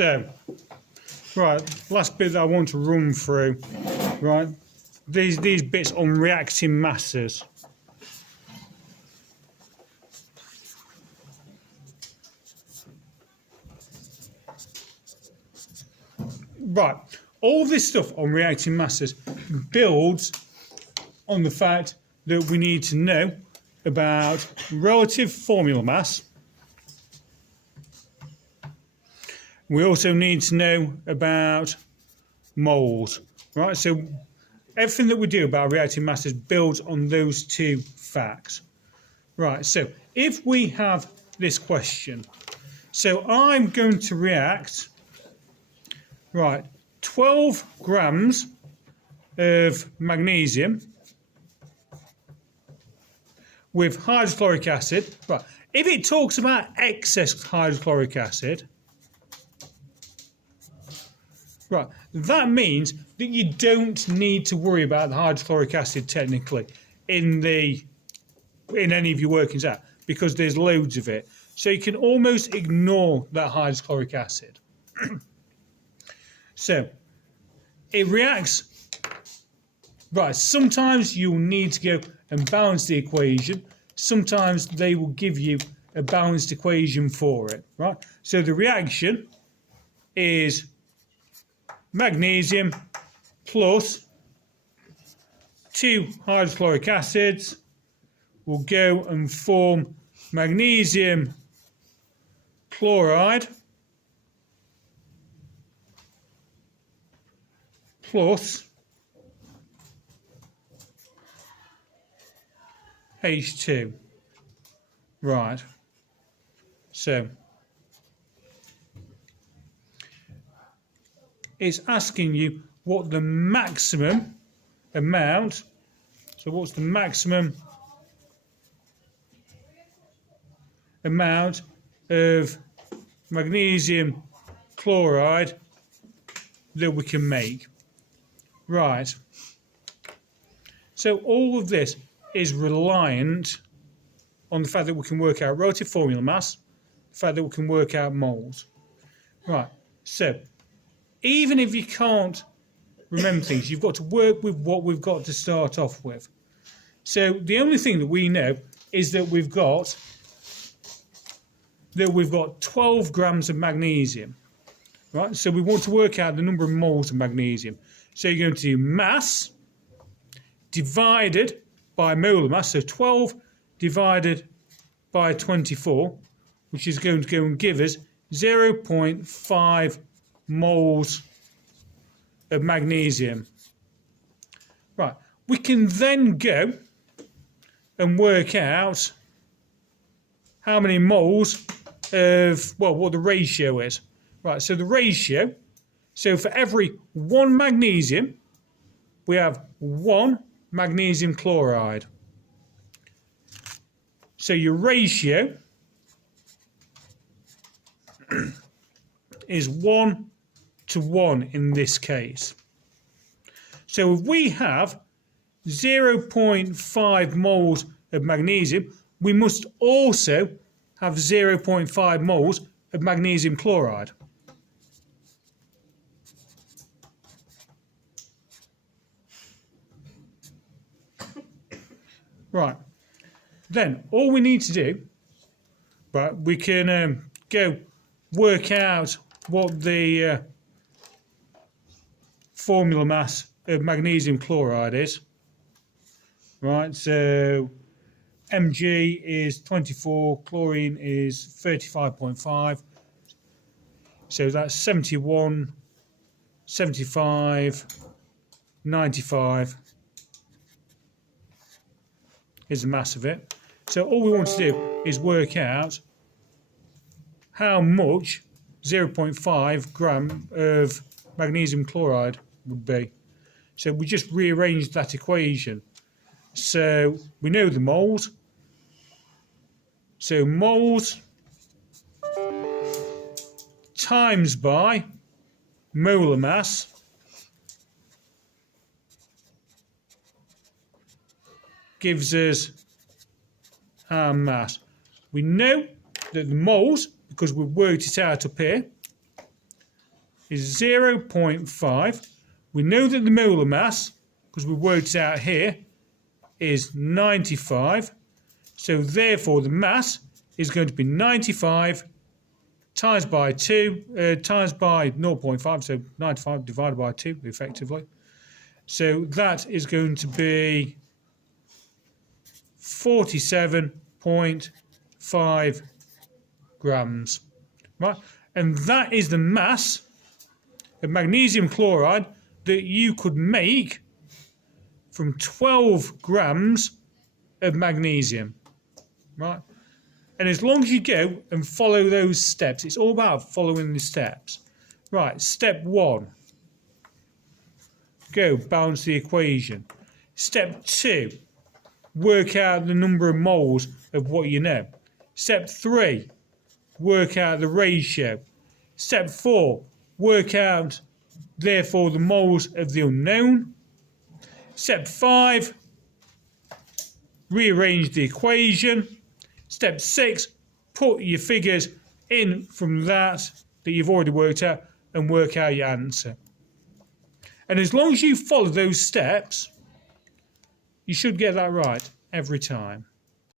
So, right, last bit that I want to run through, right, these bits on reacting masses. Right, all this stuff on reacting masses builds on the fact that we need to know about relative formula mass. We also need to know about moles, right? So everything that we do about reacting masses builds on those two facts. Right, so if we have this question, so I'm going to react, right, 12 grams of magnesium with hydrochloric acid. Right, if it talks about excess hydrochloric acid, right, that means that you don't need to worry about the hydrochloric acid technically in any of your workings out, because there's loads of it. So you can almost ignore that hydrochloric acid. So it reacts, right, sometimes you'll need to go and balance the equation. Sometimes they will give you a balanced equation for it, right? So the reaction is magnesium plus 2 hydrochloric acids will go and form magnesium chloride plus H2. Right. So it's asking you what the maximum amount, so what's the maximum amount of magnesium chloride that we can make. Right. So all of this is reliant on the fact that we can work out relative formula mass, the fact that we can work out moles. Right. So even if you can't remember things, you've got to work with what we've got to start off with. So the only thing that we know is that we've got 12 grams of magnesium. Right? So we want to work out the number of moles of magnesium. So you're going to do mass divided by molar mass, so 12 divided by 24, which is going to go and give us 0.5 moles of magnesium. Right, we can then go and work out how many moles of, well, what the ratio is. Right, so the ratio, so for every 1 magnesium, we have 1 magnesium chloride. So your ratio is 1 to 1 in this case. So if we have 0.5 moles of magnesium, we must also have 0.5 moles of magnesium chloride. Right, then all we need to do, right, we can go work out what the formula mass of magnesium chloride is. Right, so Mg is 24, chlorine is 35.5, so that's 71, 75, 95 is the mass of it. So all we want to do is work out how much 0.5 gram of magnesium chloride would be. So we just rearranged that equation. So we know the moles. So moles times by molar mass gives us our mass. We know that the moles, because we've worked it out up here, is 0.5. We know that the molar mass, because we worked it out here, is 95. So therefore the mass is going to be 95 times by 2, times by 0.5, so 95 divided by 2 effectively. So that is going to be 47.5 grams. Right? And that is the mass of magnesium chloride that you could make from 12 grams of magnesium. Right? And as long as you go and follow those steps, it's all about following the steps. Right, step 1. Go balance the equation. Step 2. Work out the number of moles of what you know. Step 3. Work out the ratio. Step 4. Work out, therefore, the moles of the unknown. Step 5. Rearrange the equation. Step 6, put your figures in from that you've already worked out and work out your answer. And as long as you follow those steps, you should get that right every time.